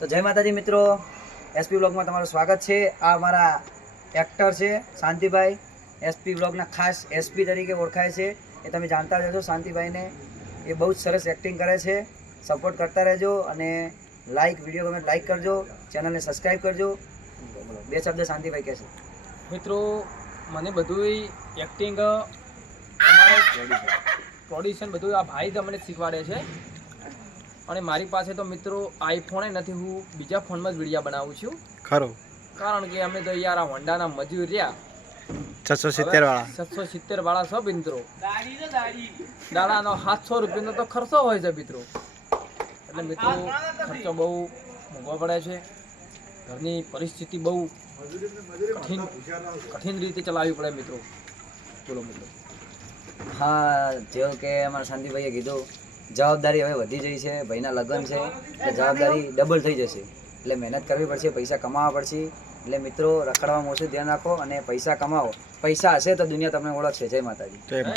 તો જય માતાજી મિત્રો. એસપી બ્લોગમાં તમારું સ્વાગત છે. આ અમારા એક્ટર છે શાંતિભાઈ. એસપી બ્લોગના ખાસ એસપી તરીકે ઓળખાય છે. એ તમે જાણતા રહેજો શાંતિભાઈને. એ બહુ જ સરસ એક્ટિંગ કરે છે. સપોર્ટ કરતા રહેજો અને લાઇક વીડિયો ગમે લાઇક કરજો. ચેનલને સબસ્ક્રાઈબ કરજો. બે શબ્દ શાંતિભાઈ કહેશે. મિત્રો મને બધું એક્ટિંગ અમારે પ્રોડ્યુસન બધું આ ભાઈ જ શીખવાડે છે. અને મારી પાસે તો મિત્રો આઈફોને નથી હું બીજા ફોનમાં જ વિડીયા બનાવું છું. ખરો. કારણ કે અમે તો યાર આ હોન્ડાના મજૂર રહ્યા. છસો સિત્તેર વાળા. છસો સિત્તેર વાળા સબ મિત્રો. દાડાનો સાતસો રૂપિયાનો તો ખર્ચો હોય છે મિત્રો. એટલે મિત્રો ખર્ચો બહુ મોંઘો પડે છે. ઘરની પરિસ્થિતિ બહુ કઠિન કઠિન રીતે ચલાવવી પડે મિત્રો. બોલો મિત્રો. હા જેવું કે અમારા શાંતિભાઈએ કીધું જવાબદારી હવે વધી જઈ છે, ભાઈના લગ્ન છે, એટલે જવાબદારી ડબલ થઈ જશે. એટલે મહેનત કરવી પડશે, પૈસા કમાવા પડશે. એટલે મિત્રો, રખડવામાં ઓછું ધ્યાન રાખો અને પૈસા કમાવો. પૈસા હશે તો દુનિયા તમને ઓળખશે. જય માતાજી.